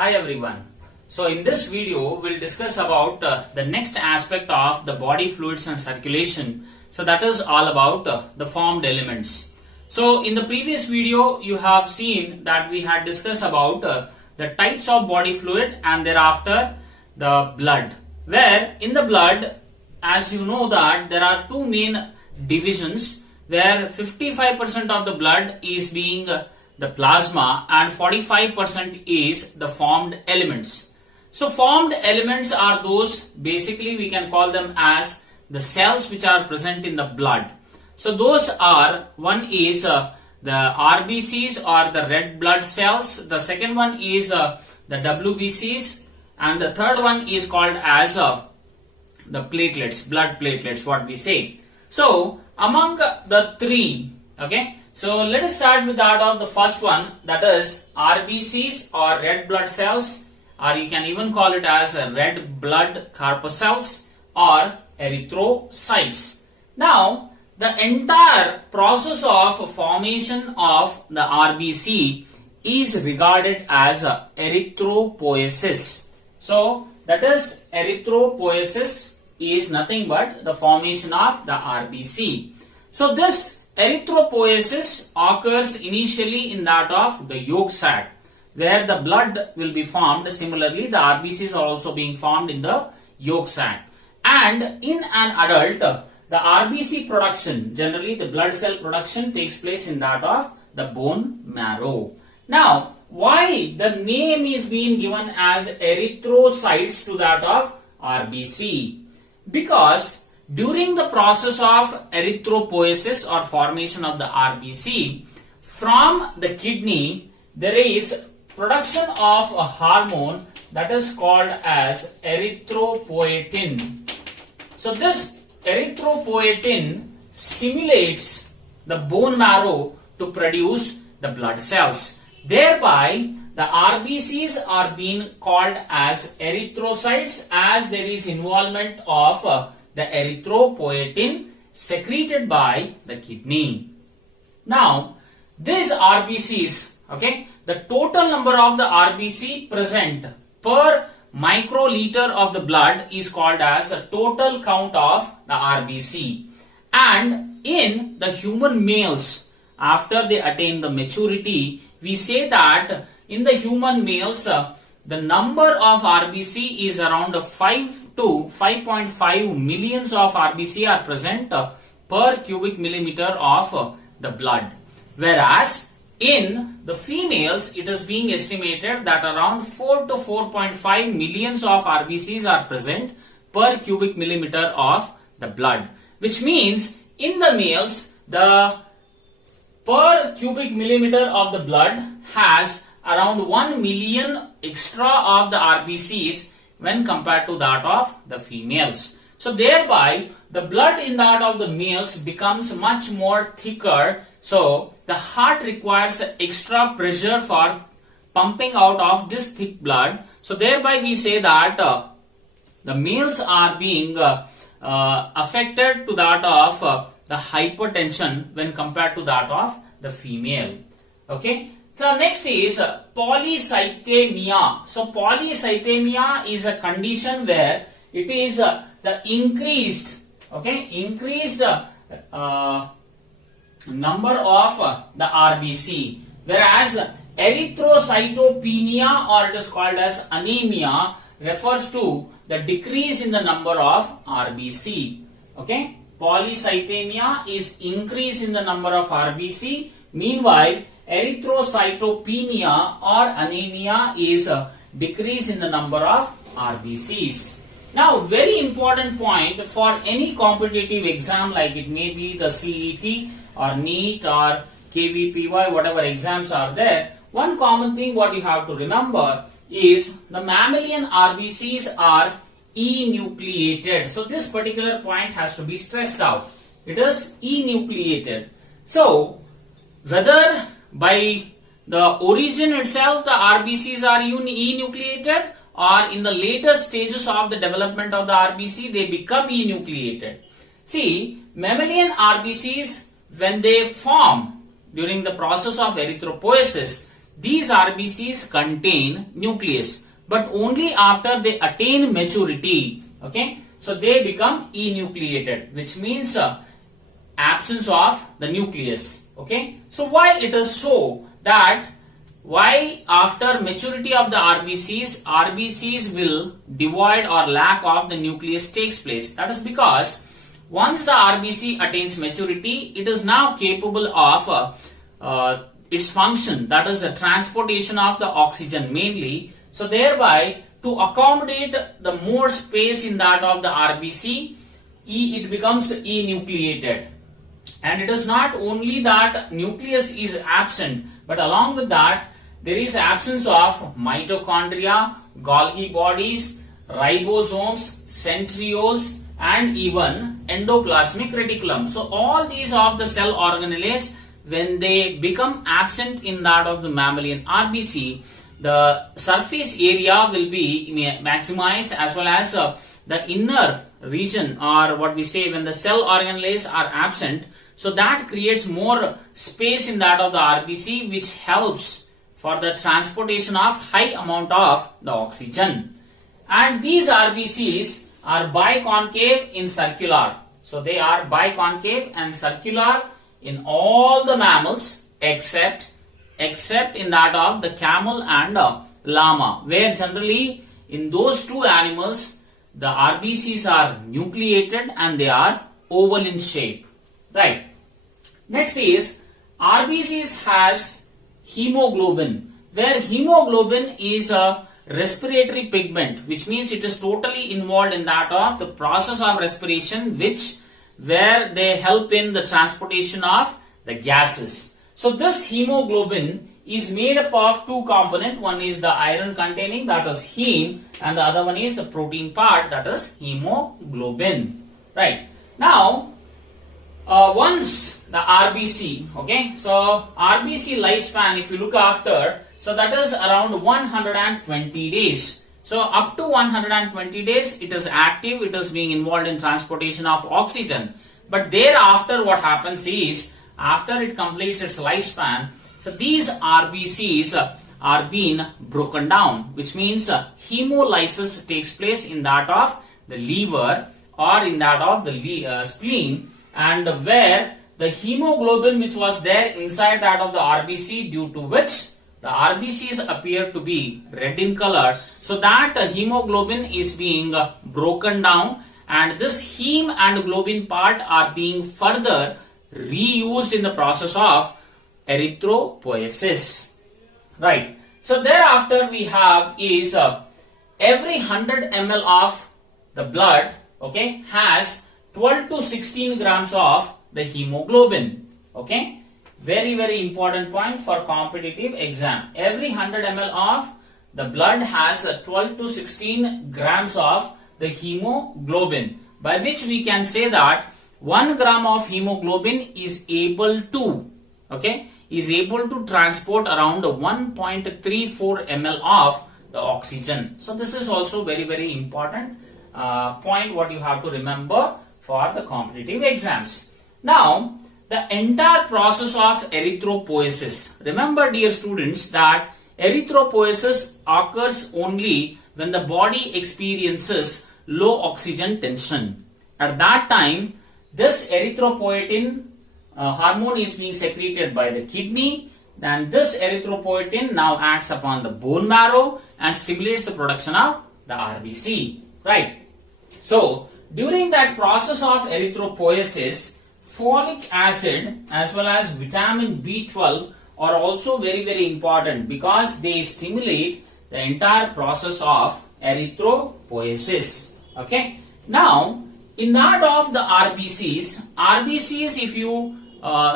Hi everyone. So in this video we'll discuss about the next aspect of the body fluids and circulation. So that is all about the formed elements. So in the previous video you have seen that we had discussed about the types of body fluid and thereafter the blood. Where in the blood, as you know that there are two main divisions where 55% of the blood is being the plasma and 45% is the formed elements. So formed elements are those, basically we can call them as the cells which are present in the blood. So those are, one is the RBCs or the red blood cells, the second one is the WBCs, and the third one is called as the platelets, blood platelets, what we say. So among the three, okay, so let us start with that of the first one, that is RBCs or red blood cells, or you can even call it as red blood corpuscles or erythrocytes. Now the entire process of formation of the RBC is regarded as erythropoiesis. So that is, erythropoiesis is nothing but the formation of the RBC. So this erythropoiesis occurs initially in that of the yolk sac, where the blood will be formed. Similarly, the RBCs are also being formed in the yolk sac. And in an adult, the RBC production, generally the blood cell production, takes place in that of the bone marrow. Now, why the name is being given as erythrocytes to that of RBC? Because during the process of erythropoiesis or formation of the RBC, from the kidney there is production of a hormone that is called as erythropoietin. So this erythropoietin stimulates the bone marrow to produce the blood cells. Thereby the RBCs are being called as erythrocytes, as there is involvement of the erythropoietin secreted by the kidney. Now these RBCs, okay, the total number of the RBC present per microliter of the blood is called as the total count of the RBC. And in the human males, after they attain the maturity, we say that in the human males the number of RBC is around 5 to 5.5 millions of RBC are present per cubic millimeter of the blood. Whereas in the females, it is being estimated that around 4 to 4.5 millions of RBCs are present per cubic millimeter of the blood. Which means in the males, the per cubic millimeter of the blood has around 1 million extra of the RBCs when compared to that of the females. So thereby the blood in that of the males becomes much more thicker. So the heart requires extra pressure for pumping out of this thick blood. So thereby we say that the males are being affected to that of the hypertension when compared to that of the female. Okay. So next is polycythemia. So polycythemia is a condition where it is the increased number of the RBC, whereas erythrocytopenia, or it is called as anemia, refers to the decrease in the number of RBC. Okay, polycythemia is increase in the number of RBC. Meanwhile, erythrocytopenia or anemia is a decrease in the number of RBCs. Now, very important point for any competitive exam, like it may be the CET or Neet or Kvpy, whatever exams are there, one common thing what you have to remember is the mammalian RBCs are enucleated. So this particular point has to be stressed out. It is enucleated. So whether by the origin itself the RBCs are enucleated, or in the later stages of the development of the RBC they become enucleated. See, mammalian RBCs, when they form during the process of erythropoiesis, these RBCs contain nucleus, but only after they attain maturity. Okay, so they become enucleated, which means absence of the nucleus. Okay, so why it is so that why after maturity of the RBCs will devoid or lack of the nucleus takes place? That is because once the RBC attains maturity, it is now capable of its function, that is the transportation of the oxygen mainly. So thereby, to accommodate the more space in that of the RBC, it becomes enucleated. And it is not only that nucleus is absent, but along with that, there is absence of mitochondria, Golgi bodies, ribosomes, centrioles, and even endoplasmic reticulum. So all these of the cell organelles, when they become absent in that of the mammalian RBC, the surface area will be maximized, as well as the inner region, or what we say when the cell organelles are absent. So that creates more space in that of the RBC, which helps for the transportation of high amount of the oxygen. And these RBCs are biconcave in circular. So they are biconcave and circular in all the mammals except in that of the camel and llama, where generally in those two animals the RBCs are nucleated and they are oval in shape. Right. Next is RBCs has hemoglobin, where hemoglobin is a respiratory pigment, which means it is totally involved in that of the process of respiration, where they help in the transportation of the gases. So this hemoglobin is made up of two components. One is the iron containing, that is heme, and the other one is the protein part, that is hemoglobin. Right. Now, once the RBC, okay, so RBC lifespan, if you look after, so that is around 120 days. So up to 120 days, it is active, it is being involved in transportation of oxygen. But thereafter, what happens is, after it completes its lifespan, so these RBCs are being broken down, which means hemolysis takes place in that of the liver or in that of the spleen, and where the hemoglobin which was there inside that of the RBC, due to which the RBCs appear to be red in color, so that hemoglobin is being broken down, and this heme and globin part are being further reused in the process of erythropoiesis. Right. So thereafter we have is every 100 ml of the blood, okay, has 12 to 16 grams of the hemoglobin. Okay, very important point for competitive exam. Every 100 ml of the blood has 12 to 16 grams of the hemoglobin, by which we can say that 1 gram of hemoglobin is able to transport around 1.34 ml of the oxygen. So this is also very important point what you have to remember for the competitive exams. Now, the entire process of erythropoiesis. Remember, dear students, that erythropoiesis occurs only when the body experiences low oxygen tension. At that time, this erythropoietin hormone is being secreted by the kidney. Then this erythropoietin now acts upon the bone marrow and stimulates the production of the RBC. Right. So, during that process of erythropoiesis, folic acid as well as vitamin B12 are also very important, because they stimulate the entire process of erythropoiesis. Okay. Now, in that of the RBCs, if you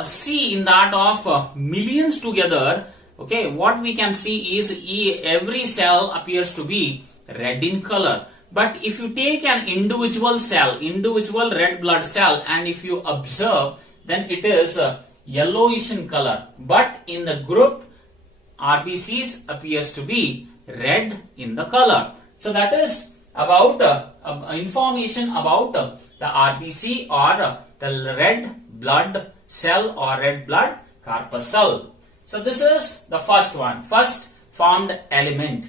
see in that of millions together, okay, what we can see is every cell appears to be red in color. But if you take an individual red blood cell, and if you observe, then it is yellowish in color. But in the group, RBCs appears to be red in the color. So that is about information about the RBC, or the red blood cell or red blood corpuscle. So this is the first one, first formed element.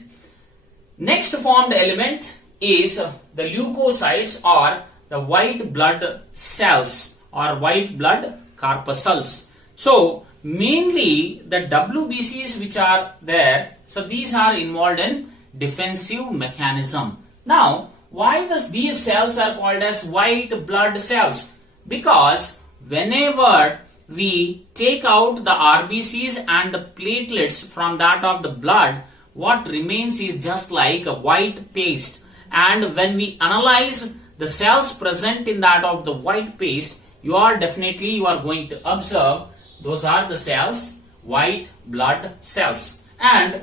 Next formed element is the leukocytes or the white blood cells or white blood corpuscles. So mainly the WBCs which are there, so these are involved in defensive mechanism. Now why these cells are called as white blood cells? Because whenever we take out the RBCs and the platelets from that of the blood, what remains is just like a white paste. And when we analyze the cells present in that of the white paste, you are going to observe those are the cells, white blood cells. And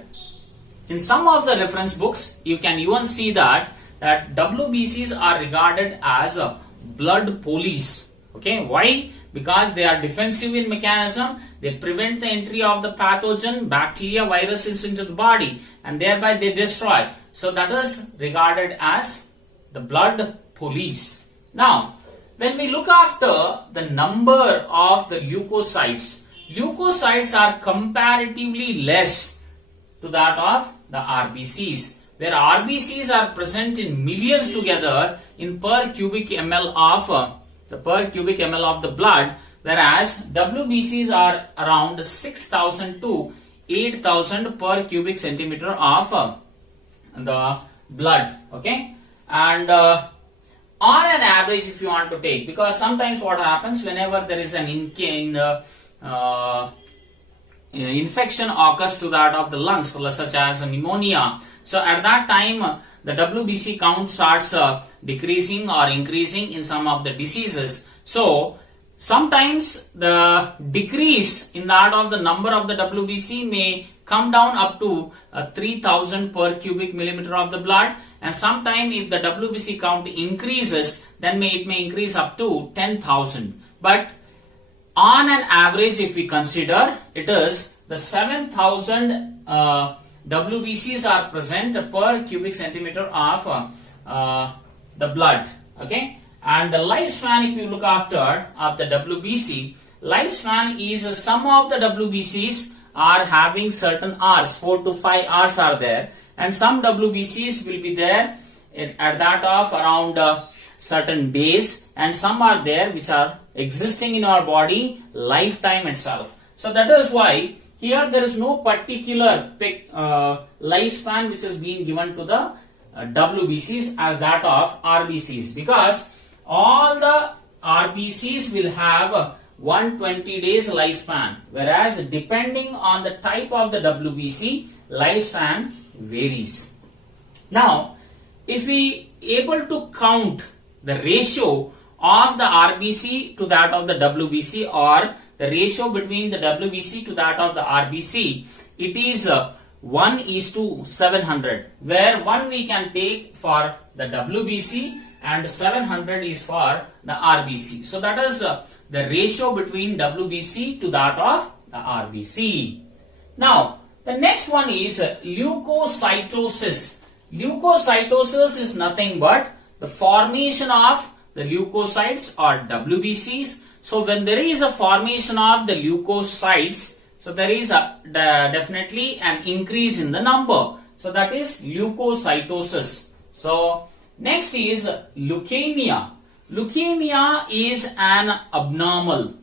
in some of the reference books, you can even see that WBCs are regarded as blood police. Okay, why? Because they are defensive in mechanism, they prevent the entry of the pathogen, bacteria, viruses into the body, and thereby they destroy. So that is regarded as the blood police. Now, when we look after the number of the leukocytes, leukocytes are comparatively less to that of the RBCs, where RBCs are present in millions together in per cubic ml of the blood, whereas WBCs are around 6,000 to 8,000 per cubic centimeter of the blood. Okay, and on an average, if you want to take, because sometimes what happens whenever there is an infection occurs to that of the lungs, such as pneumonia, so at that time the WBC count starts decreasing or increasing in some of the diseases. So sometimes the decrease in that of the number of the WBC may come down up to 3,000 per cubic millimeter of the blood, and sometime if the WBC count increases, then it may increase up to 10,000. But on an average, if we consider, it is the 7,000 WBCs are present per cubic centimeter of the blood. Okay, and the lifespan, if you look after of the WBC, lifespan is some of the WBCs are having certain hours, 4 to 5 hours are there, and some WBCs will be there at that of around certain days, and some are there which are existing in our body lifetime itself. So that is why here there is no particular lifespan which is being given to the WBCs as that of RBCs, because all the RBCs will have 120 days lifespan, whereas depending on the type of the WBC, lifespan varies. Now, if we able to count the ratio of the RBC to that of the WBC, or the ratio between the WBC to that of the RBC, it is 1:700, where 1 we can take for the WBC and 700 is for the RBC. So that is the ratio between WBC to that of the RBC. Now, the next one is leukocytosis. Leukocytosis is nothing but the formation of the leukocytes or WBCs. So when there is a formation of the leukocytes, so there is definitely an increase in the number. So that is leukocytosis. So next is leukemia. Leukemia is an abnormal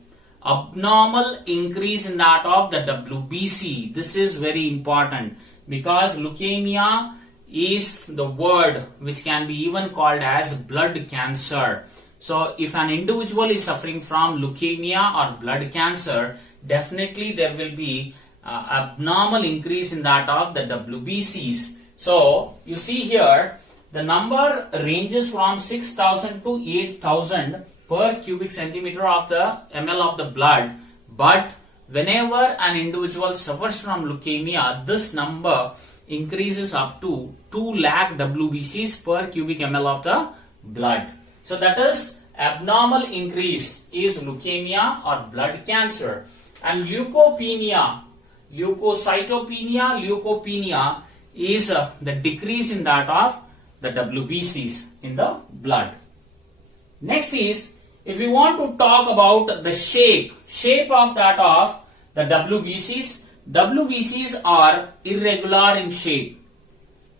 increase in that of the WBC. This is very important because leukemia is the word which can be even called as blood cancer. So if an individual is suffering from leukemia or blood cancer, definitely there will be abnormal increase in that of the WBCs. So you see here, the number ranges from 6,000 to 8,000 per cubic centimeter of the ml of the blood. But whenever an individual suffers from leukemia, this number increases up to 2 lakh WBCs per cubic ml of the blood. So that is abnormal increase is leukemia or blood cancer. And leukopenia, leukopenia is the decrease in that of the WBCs in the blood. Next is, if we want to talk about the shape of that of the WBCs, WBCs are irregular in shape.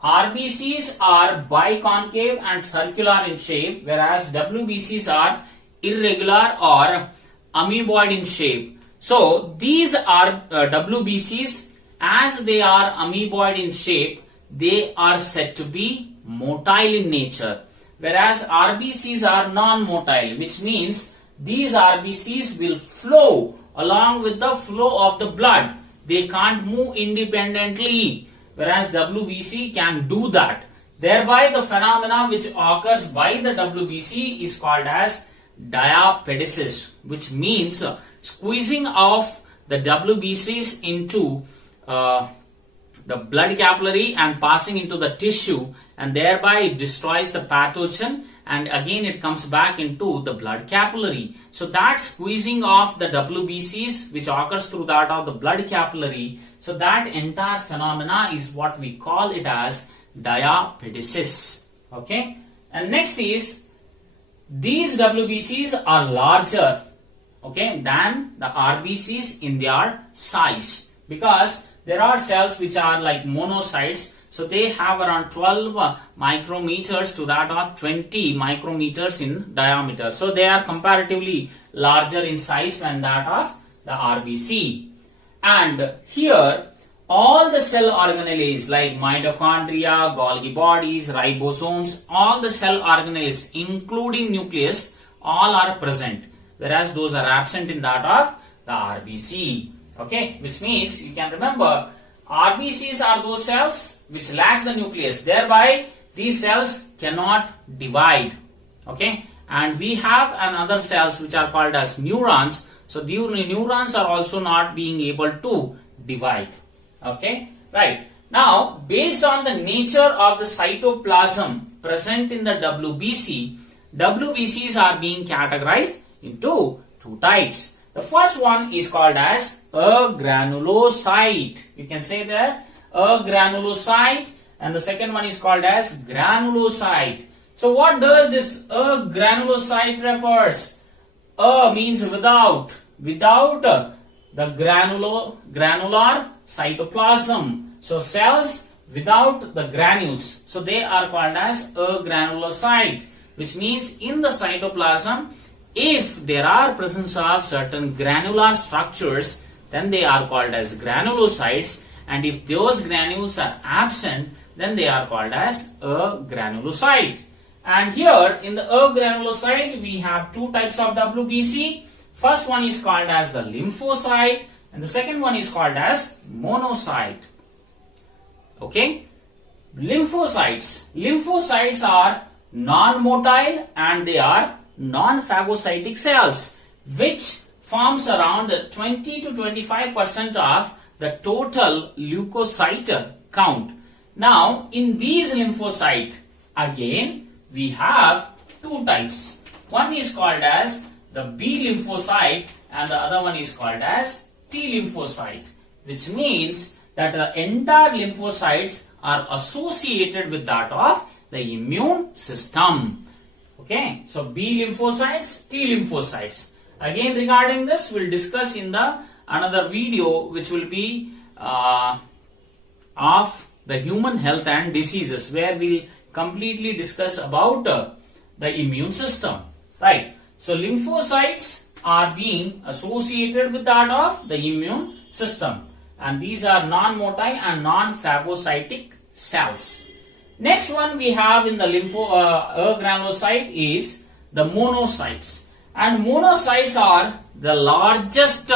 RBCs are biconcave and circular in shape, whereas WBCs are irregular or amoeboid in shape. So these are WBCs, as they are amoeboid in shape, they are said to be motile in nature, whereas RBCs are non-motile, which means these RBCs will flow along with the flow of the blood. They can't move independently, whereas WBC can do that. Thereby the phenomena which occurs by the WBC is called as diapedesis, which means squeezing of the WBCs into the blood capillary and passing into the tissue, and thereby it destroys the pathogen, and again it comes back into the blood capillary. So that squeezing of the WBCs which occurs through that of the blood capillary, so that entire phenomena is what we call it as diapedesis. Okay, and next is these WBCs are larger, okay, than the RBCs in their size, because there are cells which are like monocytes, so they have around 12 micrometers to that of 20 micrometers in diameter. So they are comparatively larger in size than that of the RBC. And here all the cell organelles like mitochondria, Golgi bodies, ribosomes, all the cell organelles including nucleus, all are present, whereas those are absent in that of the RBC. Okay, which means you can remember RBCs are those cells which lacks the nucleus, thereby these cells cannot divide. Okay, and we have another cells which are called as neurons. So the neurons are also not being able to divide. Okay, right. Now based on the nature of the cytoplasm present in the WBC, WBCs are being categorized into two types. The first one is called as a granulocyte. You can say that a granulocyte, and the second one is called as granulocyte. So what does this a granulocyte refers? A means without the granular cytoplasm. So cells without the granules. So they are called as a granulocyte, which means in the cytoplasm, if there are presence of certain granular structures, then they are called as granulocytes, and if those granules are absent, then they are called as a granulocyte. And here in the granulocyte we have two types of WBC. First one is called as the lymphocyte, and the second one is called as monocyte. Okay, lymphocytes are non-motile and they are non-phagocytic cells, which forms around 20 to 25% of the total leukocyte count. Now in these lymphocyte, again we have two types. One is called as the B lymphocyte and the other one is called as T lymphocyte, which means that the entire lymphocytes are associated with that of the immune system. Okay, so B lymphocytes, T lymphocytes. Again regarding this we'll discuss in the another video which will be of the human health and diseases, where we'll completely discuss about the immune system. Right. So lymphocytes are being associated with that of the immune system, and these are non-motile and non-phagocytic cells. Next one we have in the granulocyte is the monocytes, and monocytes are the largest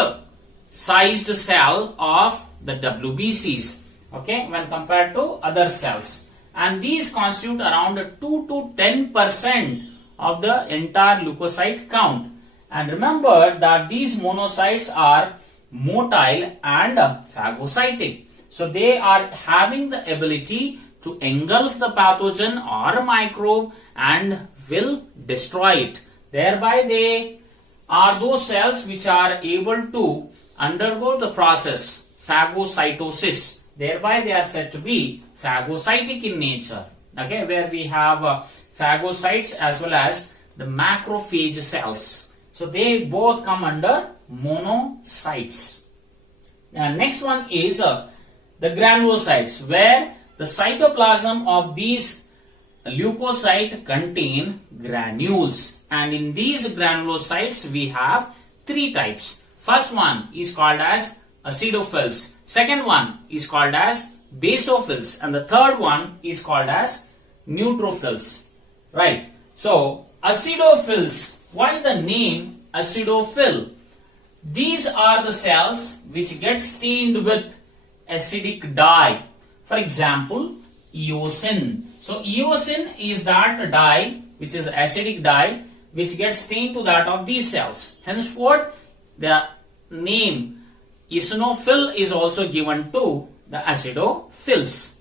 sized cell of the WBCs, okay, when compared to other cells, and these constitute around 2 to 10% of the entire leukocyte count. And remember that these monocytes are motile and phagocytic, so they are having the ability to engulf the pathogen or a microbe and will destroy it. Thereby they are those cells which are able to undergo the process phagocytosis. Thereby they are said to be phagocytic in nature. Okay, where we have phagocytes as well as the macrophage cells. So they both come under monocytes. Next one is the granulocytes, where the cytoplasm of these leukocytes contain granules, and in these granulocytes we have three types. First one is called as Acetophylls, second one is called as Basophils, and the third one is called as Neutrophils. Right. So Acetophylls, why the name Acetophyll? These are the cells which get stained with acidic dye. For example, eosin. So eosin is that dye which is acidic dye which gets stained to that of these cells. Henceforth, the name eosinophyll is also given to the acetophylls.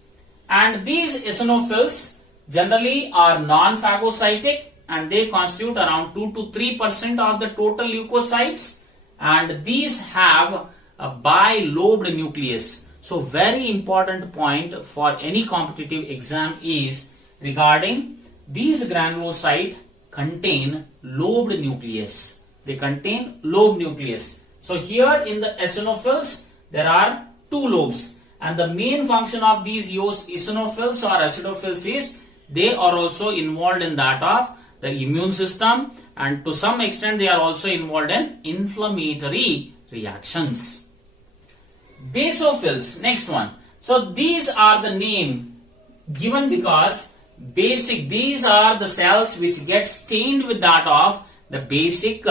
And these eosinophils generally are non-phagocytic, and they constitute around 2 to 3% of the total leukocytes, and these have a bilobed nucleus. So very important point for any competitive exam is regarding these granulocytes contain lobed nucleus. They contain lobed nucleus. So here in the eosinophils there are two lobes, and the main function of these eosinophils or acetophylls is they are also involved in that of the immune system, and to some extent they are also involved in inflammatory reactions. Basophils, next one. So these are the name given because these are the cells which get stained with that of the basic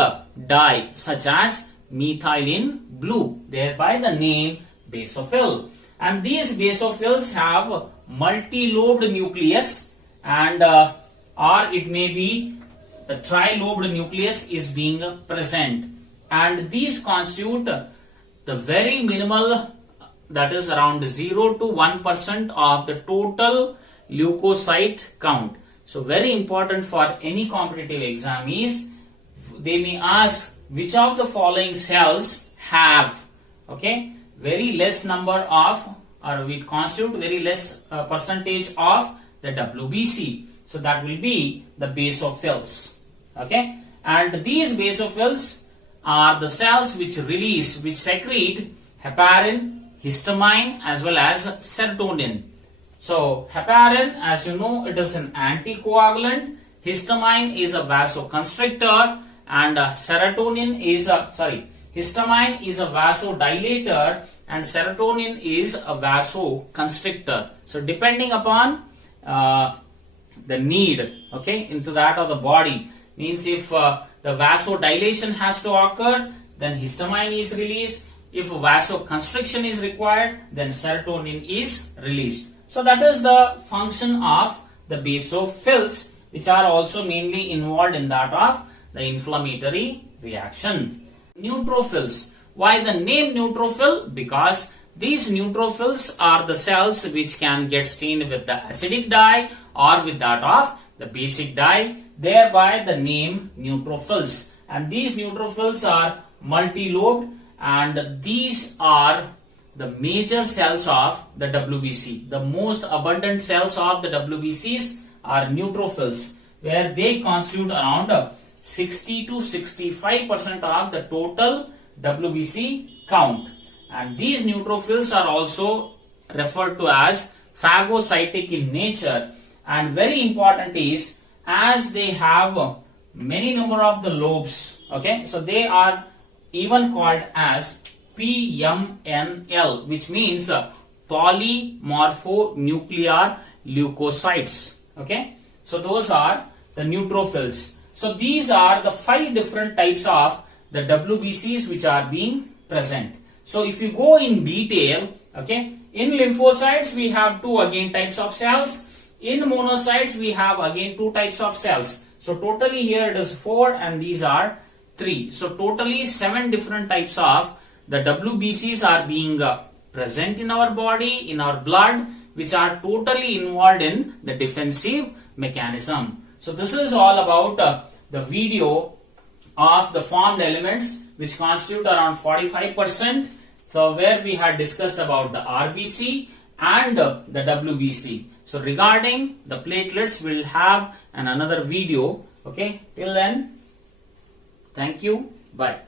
dye such as methylene blue, thereby the name Basophil. And these basophils have multi-lobed nucleus, and or it may be the tri-lobed nucleus is being present, and these constitute the very minimal, that is around 0 to 1% of the total leukocyte count. So very important for any competitive exam is they may ask which of the following cells have very less number of, or we constitute very less percentage of the WBC. So that will be the basophils. Okay, and these basophils are the cells which secrete heparin, histamine as well as serotonin. So heparin, as you know, it is an anticoagulant. Histamine is a vasoconstrictor, and histamine is a vasodilator, and serotonin is a vasoconstrictor. So depending upon the need, into that of the body, means if the vasodilation has to occur, then histamine is released. If vasoconstriction is required, then serotonin is released. So that is the function of the basophils, which are also mainly involved in that of the inflammatory reaction. Neutrophils. Why the name neutrophil? Because these neutrophils are the cells which can get stained with the acidic dye or with that of the basic dye, thereby the name neutrophils. And these neutrophils are multi-lobed, and these are the major cells of the WBC. The most abundant cells of the WBCs are neutrophils, where they constitute around 60 to 65% of the total WBC count. And these neutrophils are also referred to as phagocytic in nature, and very important is as they have many number of the lobes, so they are even called as PMNL, which means polymorphonuclear leukocytes. So those are the neutrophils. So these are the 5 different types of the WBCs which are being present. So if you go in detail, in lymphocytes we have 2 again types of cells. In monocytes we have again 2 types of cells. So totally here it is 4, and these are 3. So totally 7 different types of the WBCs are being present in our body, in our blood, which are totally involved in the defensive mechanism. So this is all about the video of the formed elements, which constitute around 45%. So where we had discussed about the RBC and the WBC. So regarding the platelets, we'll have another video. Till then, thank you. Bye.